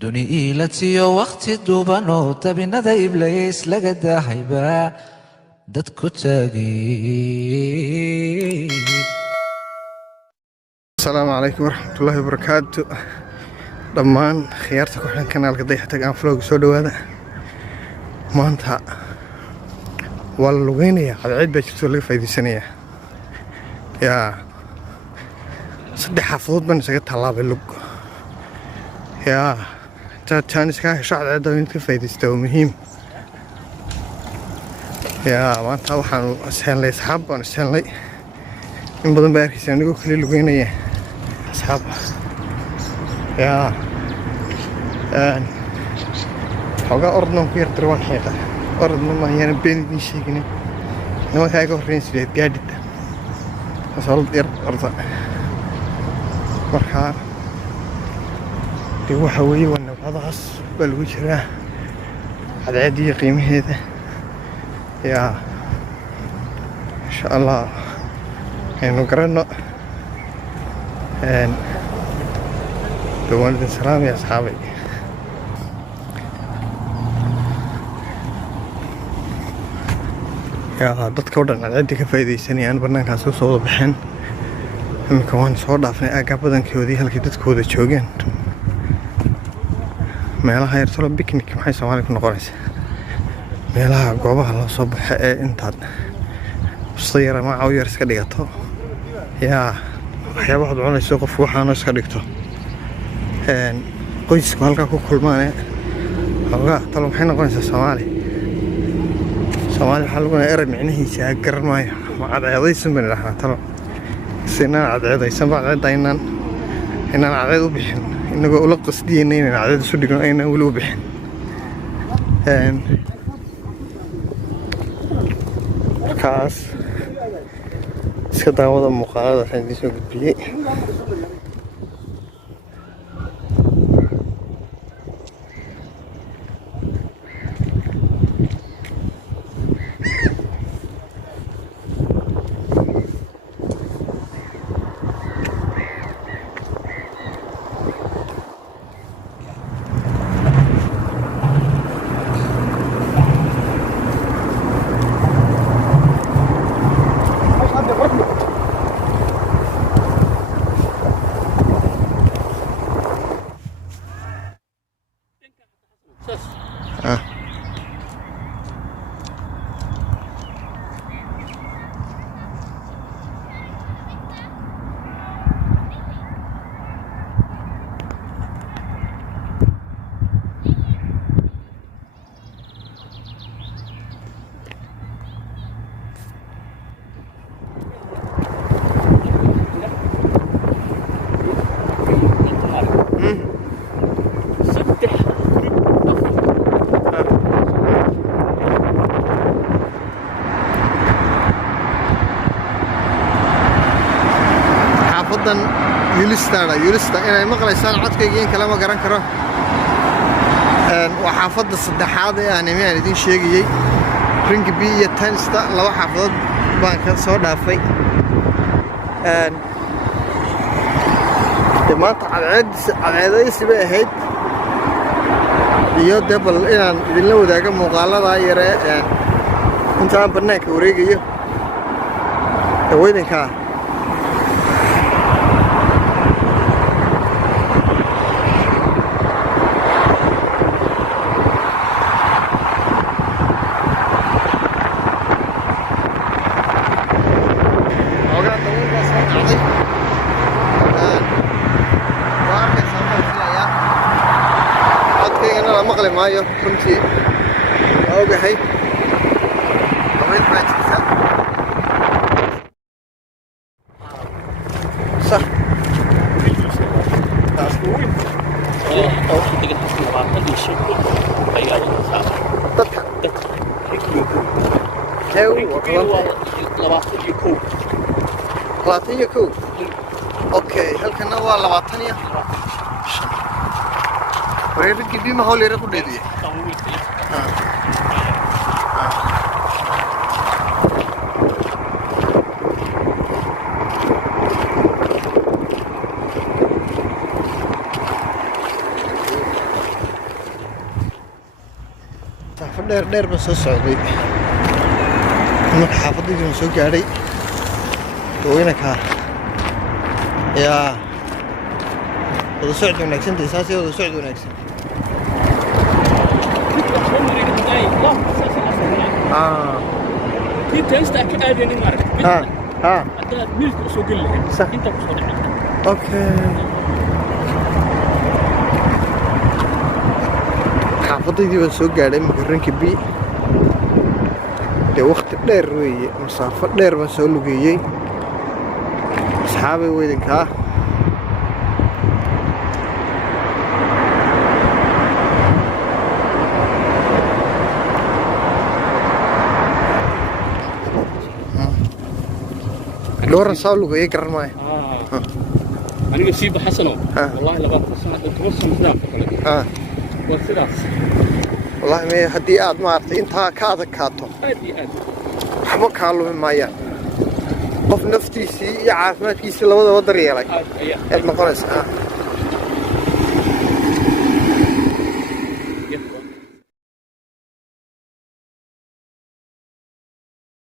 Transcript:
duni iilatiyo wakhti duubanoo tabinada iblays laga daahaybaa dad ku taagay. السلام عليكم ورحمة الله وبركاته. dhammaan khiyaarta ku xiran kanaalka Dayax-tag aan vlog soo dhawaada. maanta waa la lugeynayaa cadceed baa jirto laga faa'iideysanayaa. yaa saddex xaafadood baan isaga tallaabay lug. yaa intaad jaanis ka hesho cadceedda inaad ka faa'iideysato waa muhiim. yaa maanta waxaanu ishelnay asxaab baan ishelnay in badan baa arkaysa anigoo kale lugeynaya asxaab. yaa xogaa ordnaan ku yartira waan xiiqa ordna maayana been idiin sheegin nimankaa iga horreyn sideed gaadhid asalad yar orda markaa dee waxa weeye waa nabcadaas baa lagu jiraa cadceediyo qiimaheeda. yaa insha allah aynu garanno. دوان الدين سلام يا أصحابي. يا ضد كودن على عندي كفايدة سنة أنا برنامج كاسو صوت بحن هم كمان صوت عفني أقابضن كودي هل كده كودة شوجن ما لها يرسلوا بيكنيك محي سوالك نقرس ما لها قوبها الله صبح انت الصيرة ما عوير سكديته. يا يا واحد عون السوق فوحة أنا سكديته qoysku halkaa ku kulmaan xogaa talo maxay noqonaysaa soomaali waxaa lagu leeyahay erey micnihiisa garan maayo ma cadceedaysan baan idhahnaa talo sinaan cadceedaysan baa cadceedda inaan cadceed u bixin inagoo ula qasdiyeyna inaan cadceed isu dhigno aynaan weli u bixin. markaas iska daawada muuqaaladaasaan idiin soo gudbiyey. يولستا إنا مقليسان codkayga kala ma garan karo. waa xaafadda saddexaad ee aan imaan idin sheegayay Ringby iyo Tansta laba xaafadood baan ka soo dhaafay. maanta cadceedaysi bay ahayd iyo debal inaan idinla wadaago muuqaalada yare intaan barnaamijka wareegayo haweenka مقلي مايو كنتي اوغاهي وين فاتيسا صح تاسوي او تيجي تحصل على الشيء بيان صح تك هاو لباتن يكو اوكي هل كنا waa 20 Ringby भी माहौल ले रहा कुछ दे दिए. dheer baan soo socday marka xaafadaydii baan soo gaadhay haweenka yaa wada socod wanaagsan tahay saasay wada socod wanaagsan تيست أكيد إني ما أعرف. أنت ميلك سوق اللي صح. أنت بسوق. أوكي. حافظتي بسوق قاعدين مقرن كبي. ده وقت دير ويا مسافة دير بسوق لقيه. أصحابي ويدك ها. دوران صالو ايه قرر معي انا نسيب حسنه والله لغايه السنه توصل مثلا وسلاس والله ما هدي اد ما عرفت انت كاده كاتو هدي اد حبا كالو مايا qof naftiisii iyo caafimaadkiisii labadaba daryeelay aad noqonaysaa